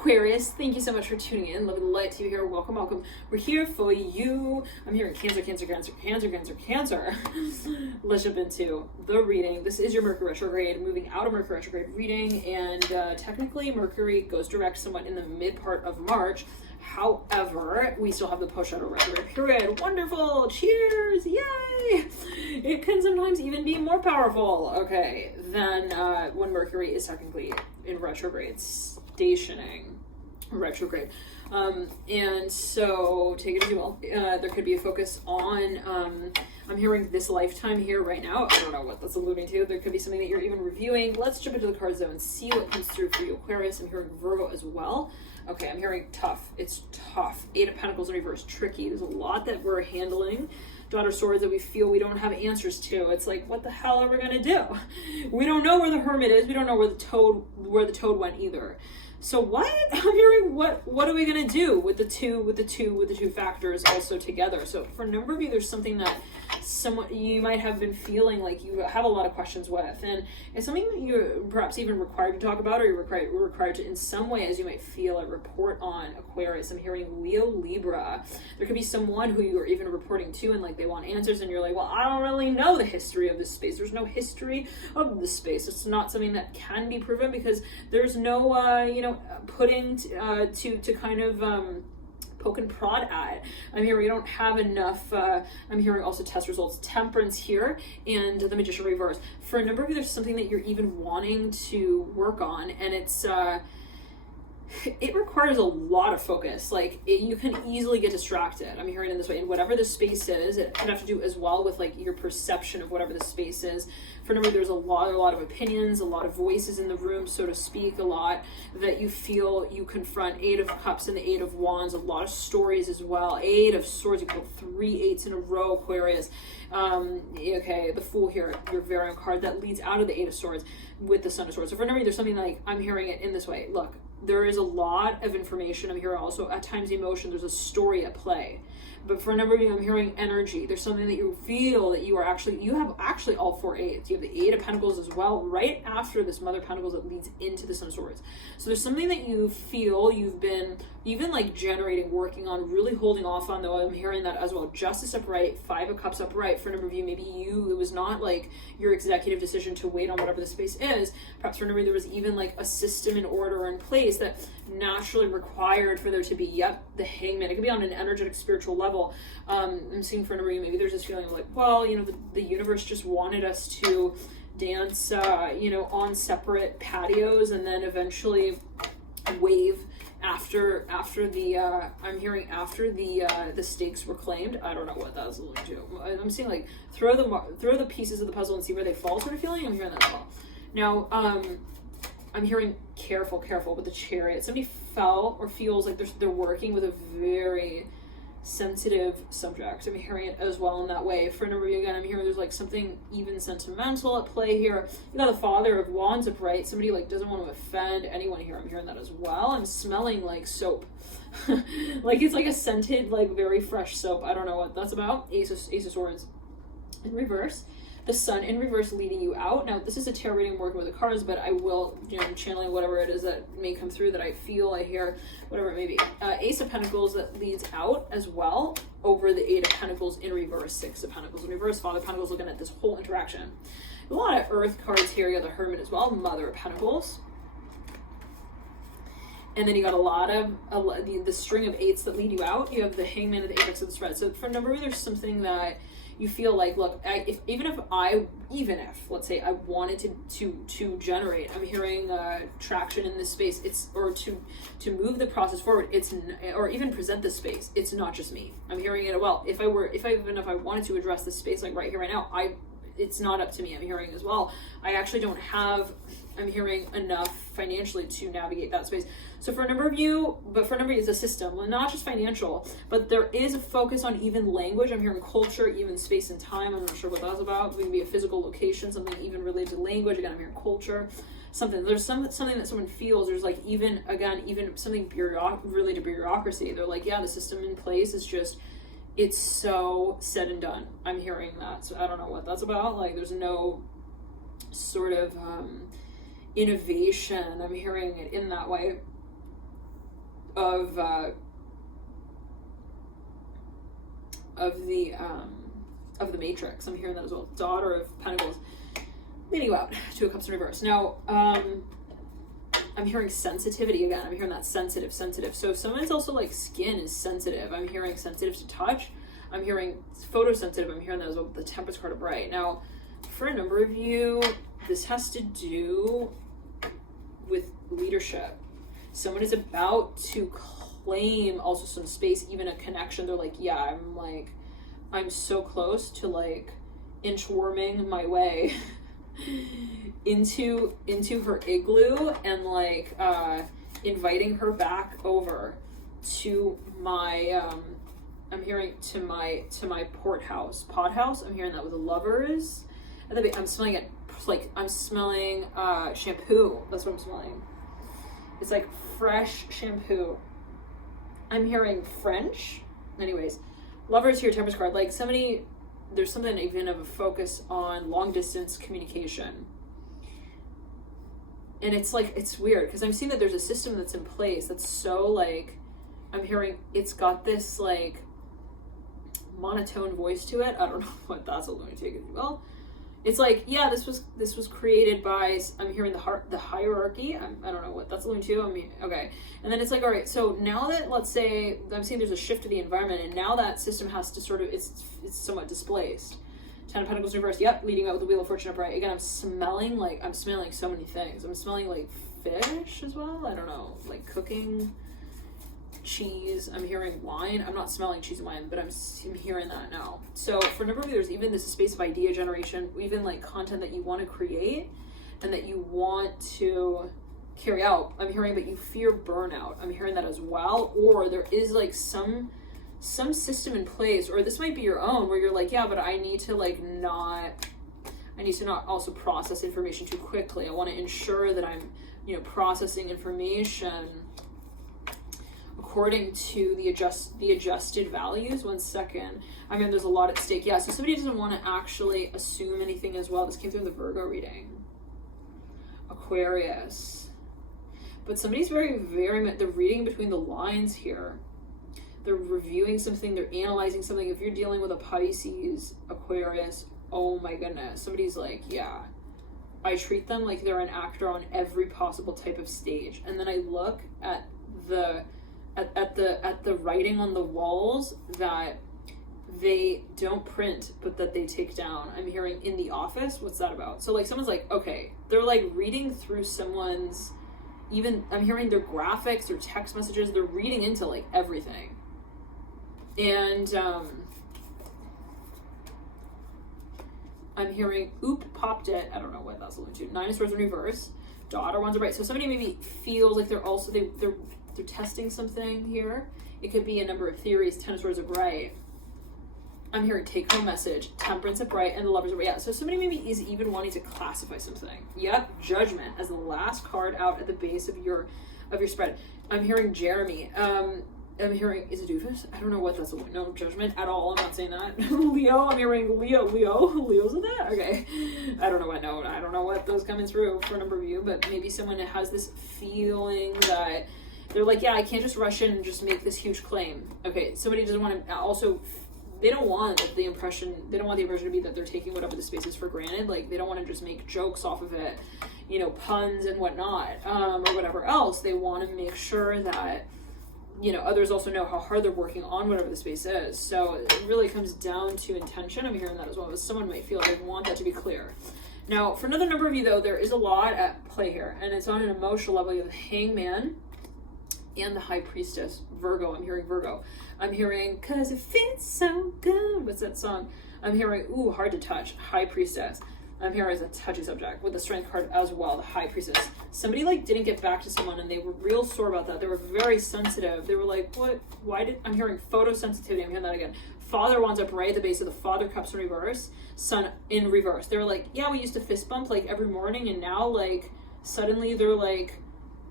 Aquarius, thank you so much for tuning in. Love and light to you here. Welcome, welcome. We're here for you. I'm here in Cancer, Cancer, Cancer, Cancer, Cancer, Cancer. Let's jump into the reading. This is your Mercury Retrograde, moving out of Mercury Retrograde reading, and technically Mercury goes direct somewhat in the mid part of March. However, we still have the post-shadow retrograde period. Wonderful! Cheers! Yay! It can sometimes even be more powerful, okay, than when Mercury is technically in retrograde, stationing retrograde. And so, take it as well. There could be a focus on, I'm hearing this lifetime here right now. I don't know what that's alluding to. There could be something that you're even reviewing. Let's jump into the cards though and see what comes through for you, Aquarius. I'm hearing Virgo as well. Okay, I'm hearing tough. It's tough. Eight of Pentacles in reverse. Tricky. There's a lot that we're handling. Daughter of Swords that we feel we don't have answers to. It's like, what the hell are we gonna do? We don't know where the Hermit is. We don't know where the Toad went either. So what? I'm hearing what are we gonna do with the two factors also together? So for a number of you, there's something that you might have been feeling like you have a lot of questions with, and it's something that you're perhaps even required to talk about, or you're required to in some way, as you might feel, a report on, Aquarius. I'm hearing Leo, Libra. There could be someone who you're even reporting to and like they want answers, and you're like, well, I don't really know the history of this space. There's no history of this space. It's not something that can be proven because there's no putting to kind of poke and prod at. I'm hearing we don't have enough. I'm hearing also test results, Temperance here, and the Magician reverse. For a number of you, there's something that you're even wanting to work on, and it's it requires a lot of focus. Like you can easily get distracted. I'm hearing it in this way, and whatever the space is, it can have to do as well with like your perception of whatever the space is. For a number, there's a lot of opinions, a lot of voices in the room, so to speak, a lot that you feel you confront. Eight of Cups and the Eight of Wands, a lot of stories as well. Eight of Swords, you put 3 8s in a row, Aquarius. Okay, the Fool here, your variant card that leads out of the Eight of Swords with the Sun of Swords. So for a number, there's something like, I'm hearing it in this way. Look, there is a lot of information. I'm hearing also at times emotion. There's a story at play. But for a number of you, I'm hearing energy. There's something that you feel that you have actually all 4 8s. You have the Eight of Pentacles as well, right after this Mother of Pentacles that leads into the Sun of Swords. So there's something that you feel you've been even like generating, working on, really holding off on, though. I'm hearing that as well. Justice upright, 5 of Cups upright. For a number of you, maybe it was not like your executive decision to wait on whatever the space is. Perhaps for a number of you, there was even like a system in order in place that naturally required for there to be, the Hangman. It could be on an energetic, spiritual level. I'm seeing for a number of you, maybe there's this feeling of like, well, the universe just wanted us to dance, on separate patios, and then eventually wave after the I'm hearing after the stakes were claimed. I don't know what that was alluding to. I'm seeing like throw the pieces of the puzzle and see where they fall sort of feeling. I'm hearing that as well. Now I'm hearing careful with the Chariot. Somebody felt or feels like they're working with a very sensitive subject. I'm hearing it as well in that way. For a number of you, again, I'm hearing there's like something even sentimental at play here. You got the Father of Wands upright. Somebody like doesn't want to offend anyone here. I'm hearing that as well. I'm smelling like soap. Like it's like a scented, like very fresh soap. I don't know what that's about. Ace of Swords in reverse. The Sun in reverse leading you out. Now, this is a tarot reading working with the cards, but I will, channeling whatever it is that may come through that I feel, I hear, whatever it may be. Ace of Pentacles that leads out as well over the Eight of Pentacles in reverse. 6 of Pentacles in reverse. Father of Pentacles looking at this whole interaction. A lot of Earth cards here. You got the Hermit as well. Mother of Pentacles. And then you got a lot of the string of 8s that lead you out. You have the Hangman and the Apex of the Spread. So for a number of you, there's something that you feel like, look, even if let's say I wanted to generate, I'm hearing traction in this space. To move the process forward. Or even present this space. It's not just me. I'm hearing it. Well, if I wanted to address this space like right here, right now, it's not up to me. I'm hearing as well. I actually don't have. I'm hearing enough financially to navigate that space. So for a number of you, it's a system, well, not just financial, but there is a focus on even language. I'm hearing culture, even space and time. I'm not sure what that's about. It can be a physical location, something even related to language. Again, I'm hearing culture, something. There's something that someone feels. There's like even something related to bureaucracy. They're like, yeah, the system in place is just, it's so said and done. I'm hearing that. So I don't know what that's about. Like there's no sort of innovation. I'm hearing it in that way. of the Matrix. I'm hearing that as well. Daughter of Pentacles, leading you out to a Cups in reverse. Now, I'm hearing sensitivity again. I'm hearing that sensitive. So someone's also like skin is sensitive. I'm hearing sensitive to touch. I'm hearing photosensitive. I'm hearing that as well. The Temperance card of Bright. Now, for a number of you, this has to do with leadership. Someone is about to claim also some space, even a connection. They're like, yeah, I'm so close to like inchworming my way into her igloo and like inviting her back over to my I'm hearing to my pot house. I'm hearing that with the Lovers. And then I'm smelling it like I'm smelling shampoo. That's what I'm smelling. It's like fresh shampoo. I'm hearing French. Anyways, Lovers here, Temperance card. Like somebody, there's something even of a focus on long distance communication. And it's like, it's weird because I'm seeing that there's a system that's in place that's so like, I'm hearing it's got this like monotone voice to it. I don't know what that's all going to take as well. It's like, yeah, this was created by, I'm hearing the hierarchy. I don't know what that's alluding to. I mean, okay. And then it's like, all right, so now that, let's say, I'm seeing there's a shift to the environment, and now that system has to sort of, it's somewhat displaced. Ten of Pentacles reverse, yep, leading out with the Wheel of Fortune upright. Again, I'm smelling so many things. I'm smelling like fish as well. I don't know, like cooking, cheese. I'm hearing wine. I'm not smelling cheese and wine, but I'm hearing that now. So for a number of you, there's even this space of idea generation, even like content that you want to create and that you want to carry out. I'm hearing that you fear burnout. I'm hearing that as well. Or there is like some system in place, or this might be your own, where you're like, yeah, but I need to not also process information too quickly. I want to ensure that I'm, processing information according to the adjusted values. 1 second. I mean, there's a lot at stake. Yeah, so somebody doesn't want to actually assume anything as well. This came through in the Virgo reading. Aquarius. But somebody's very, very, they're reading between the lines here. They're reviewing something. They're analyzing something. If you're dealing with a Pisces, Aquarius, oh my goodness. Somebody's like, yeah, I treat them like they're an actor on every possible type of stage. And then I look at the writing on the walls that they don't print but that they take down. I'm hearing in the office. What's that about? So like someone's like, okay, they're like reading through someone's, even I'm hearing their graphics, their text messages, they're reading into like everything. And I'm hearing popped it. I don't know what that's alluding to. 9 of Swords in reverse. Daughter ones are right. So somebody maybe feels like they're also they're testing something here. It could be a number of theories. 10 of Swords of Bright. I'm hearing take home message. Temperance of Bright and the Lovers of Bright. Yeah, so somebody maybe is even wanting to classify something. Yep, Judgment as the last card out at the base of your spread. I'm hearing Jeremy. I'm hearing, is it doofus? I don't know what that's. No Judgment at all. I'm not saying that. Leo. I'm hearing Leo. Leo's in that? Okay. I don't know what note. I don't know what those coming through for a number of you, but maybe someone has this feeling that they're like, yeah, I can't just rush in and just make this huge claim. Okay, somebody doesn't want to also, they don't want the impression to be that they're taking whatever the space is for granted. Like, they don't want to just make jokes off of it, puns and whatnot, or whatever else. They want to make sure that, others also know how hard they're working on whatever the space is. So it really comes down to intention. I'm hearing that as well. Someone might feel they want that to be clear. Now, for another number of you, though, there is a lot at play here, and it's on an emotional level. You have the Hangman and the High Priestess. Virgo. I'm hearing Virgo. I'm hearing, 'cause it feels so good. What's that song? I'm hearing, hard to touch. High Priestess. I'm hearing as a touchy subject with the Strength card as well, the High Priestess. Somebody didn't get back to someone and they were real sore about that. They were very sensitive. They were like, what? I'm hearing photosensitivity. I'm hearing that again. Father wands up right at the base of the Father Cups in reverse. Son in reverse. They were like, yeah, we used to fist bump every morning, and now suddenly they're like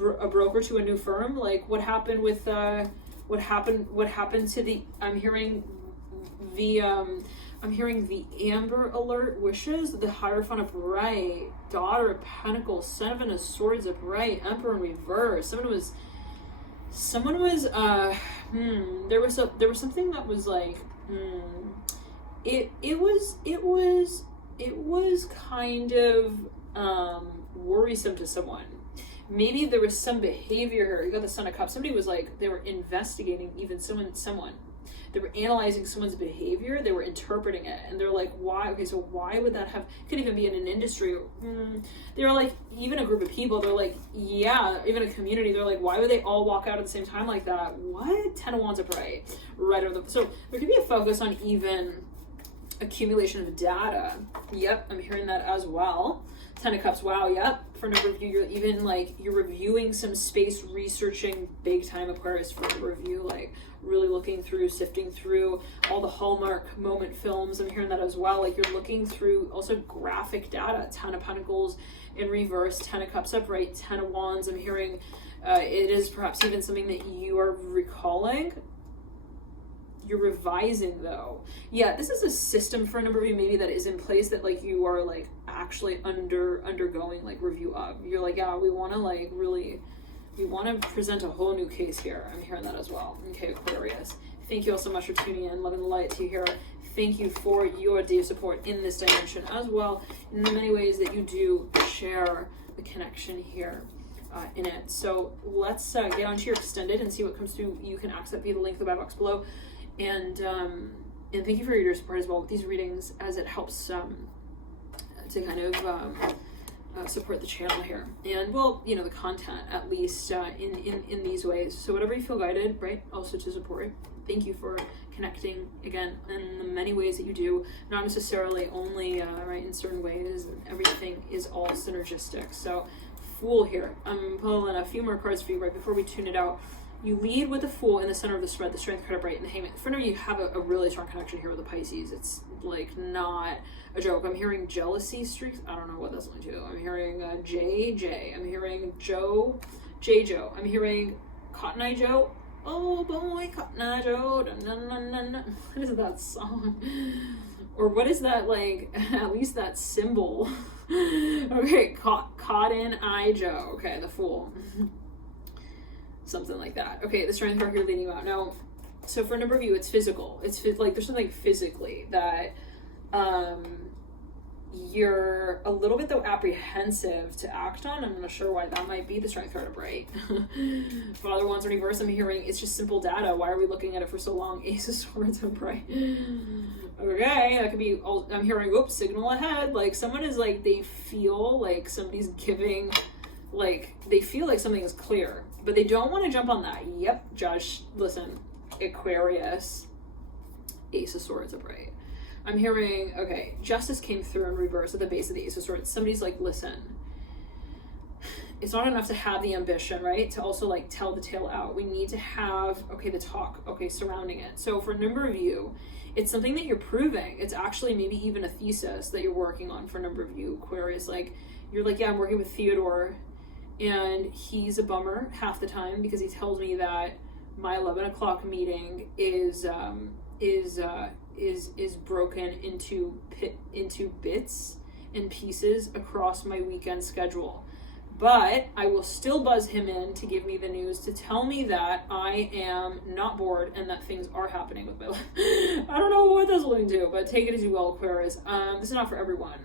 a broker to a new firm. Like, what happened with what happened to the, I'm hearing the Amber Alert wishes, the Hierophant of Bright, Daughter of Pentacles, 7 of Swords of Bright, Emperor in reverse. Someone was Someone was there was something that was like it was kind of worrisome to someone. Maybe there was some behavior here. You got the Son of Cups. Somebody was like, they were investigating even someone. They were analyzing someone's behavior. They were interpreting it. And they're like, why? Okay, so why would that have, could even be in an industry. They were like, even a group of people, they're like, yeah, even a community. They're like, why would they all walk out at the same time like that? What? 10 of Wands upright. Right over the, so there could be a focus on even accumulation of data. Yep, I'm hearing that as well. 10 of Cups, wow, yep. For a number of you, you're even like, you're reviewing some space, researching big time Aquarius for the review, like really looking through, sifting through all the Hallmark moment films. I'm hearing that as well. Like you're looking through also graphic data, 10 of Pentacles in reverse, 10 of Cups upright, 10 of Wands. I'm hearing it is perhaps even something that you are recalling. You're revising though. Yeah, this is a system for a number of you maybe that is in place that like you are like actually undergoing like review of. You're like, yeah, we want to like really, we want to present a whole new case here. I'm hearing that as well. Okay, Aquarius. Thank you all so much for tuning in. Loving the light to you here. Thank you for your deep support in this dimension as well. In the many ways that you do share the connection here. In it. So let's get onto your extended and see what comes through. You can access that via the link in the bio box below. And thank you for your support as well with these readings, as it helps to kind of support the channel here. And well, you know, the content at least in these ways. So whatever you feel guided, right? Also to support. Thank you for connecting again in the many ways that you do, not necessarily only right in certain ways. Everything is all synergistic. So Fool here. I'm pulling a few more cards for you right before we tune it out. You lead with the Fool in the center of the spread, the Strength card upright, and the Hangman. For now, you have a really strong connection here with the Pisces. It's like not a joke. I'm hearing jealousy streaks. I don't know what that's linked to. I'm hearing JJ. I'm hearing Joe. I'm hearing Cotton Eye Joe. Oh boy, Cotton Eye Joe. What is that song? Or what is that, like, at least that symbol? Okay, Cotton Eye Joe. Okay, the Fool. Something like that. Okay, the Strength card here leading you out. Now, so for a number of you, it's physical. It's like there's something physically that you're a little bit though apprehensive to act on. I'm not sure why that might be. The Strength card upright. Father Wands in reverse. I'm hearing it's just simple data. Why are we looking at it for so long? Ace of Swords upright. Okay, that could be. I'm hearing, oops, signal ahead. Like someone is like, they feel like somebody's giving, like they feel like something is clear, but they don't want to jump on that. Yep, Josh, listen, Aquarius, Ace of Swords upright. I'm hearing, okay, Justice came through in reverse at the base of the Ace of Swords. Somebody's like, listen, it's not enough to have the ambition, right? To also like tell the tale out. We need to have, okay, the talk, okay, surrounding it. So for a number of you, it's something that you're proving. It's actually maybe even a thesis that you're working on for a number of you, Aquarius. Like, you're like, yeah, I'm working with Theodore, and he's a bummer half the time because he tells me that my 11 o'clock meeting is broken into bits and pieces across my weekend schedule. But I will still buzz him in to give me the news, to tell me that I am not bored and that things are happening with my life. I don't know what that's alluding to, but take it as you will, Aquarius. This is not for everyone.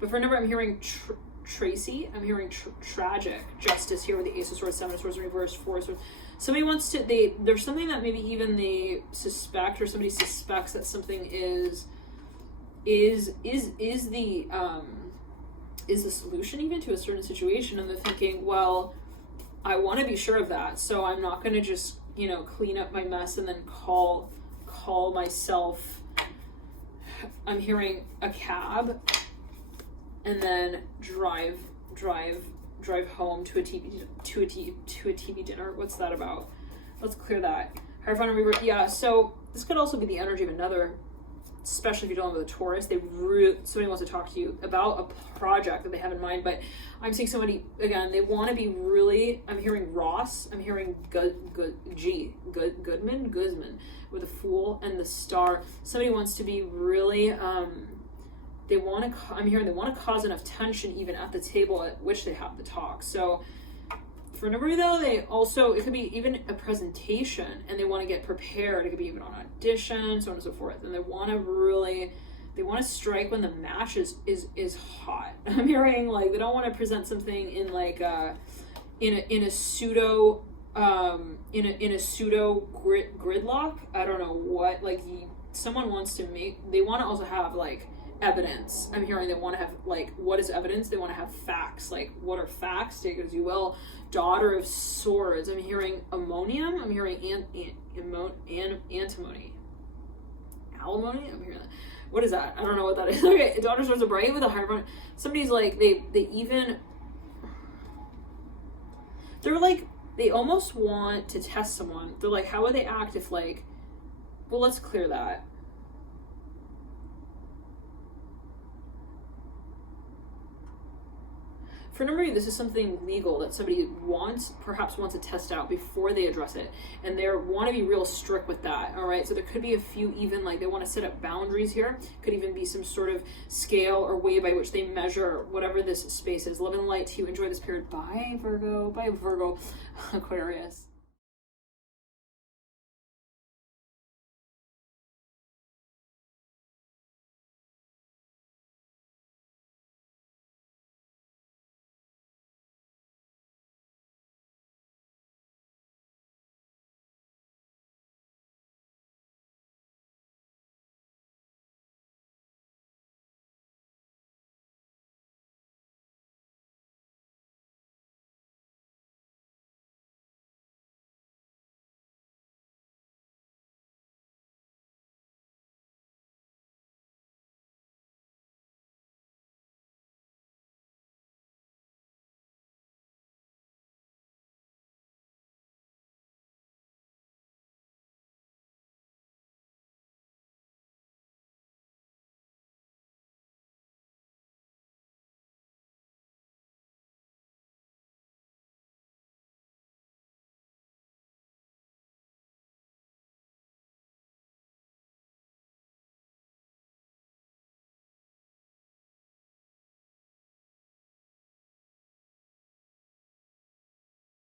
But for a number, I'm hearing Tracy. I'm hearing tragic. Justice here with the Ace of Swords, Seven of Swords, reverse, Four of Swords. Somebody wants to, there's something that maybe even they suspect, or somebody suspects that something is the solution even to a certain situation, and they're thinking, well, I want to be sure of that, so I'm not going to just, you know, clean up my mess and then call myself. I'm hearing a cab and then drive home to a TV dinner. What's that about? Let's clear that. Hierophant reverse. Yeah, so this could also be the energy of another, especially if you're dealing with a Taurus. Somebody wants to talk to you about a project that they have in mind, but I'm seeing somebody, again, they want to be really, I'm hearing Ross, I'm hearing Guzman with a Fool and the Star. Somebody wants to be really, they want to cause enough tension even at the table at which they have the talk. So For a number though, they also, it could be even a presentation and they want to get prepared. It could be even on audition, so on and so forth. And they want to strike when the match is hot. I'm hearing like they don't want to present something in like in a pseudo gridlock. I don't know what, like someone wants to they want to also have like evidence. I'm hearing they want to have like, what is evidence? They want to have facts. Like, what are facts? Take it as you will. Daughter of Swords. I'm hearing ammonium. I'm hearing antimony. Alimony. I'm hearing that. What is that? I don't know what that is. Okay, Daughter of Swords are bright with a higher. Somebody's like they're like, they almost want to test someone. They're like, how would they act if like, well, let's clear that. For a number of you, this is something legal that somebody perhaps wants to test out before they address it. And they want to be real strict with that, all right? So there could be a few even, like, they want to set up boundaries here. Could even be some sort of scale or way by which they measure whatever this space is. Love and light to you. Enjoy this period. Bye, Virgo. Bye, Virgo. Aquarius.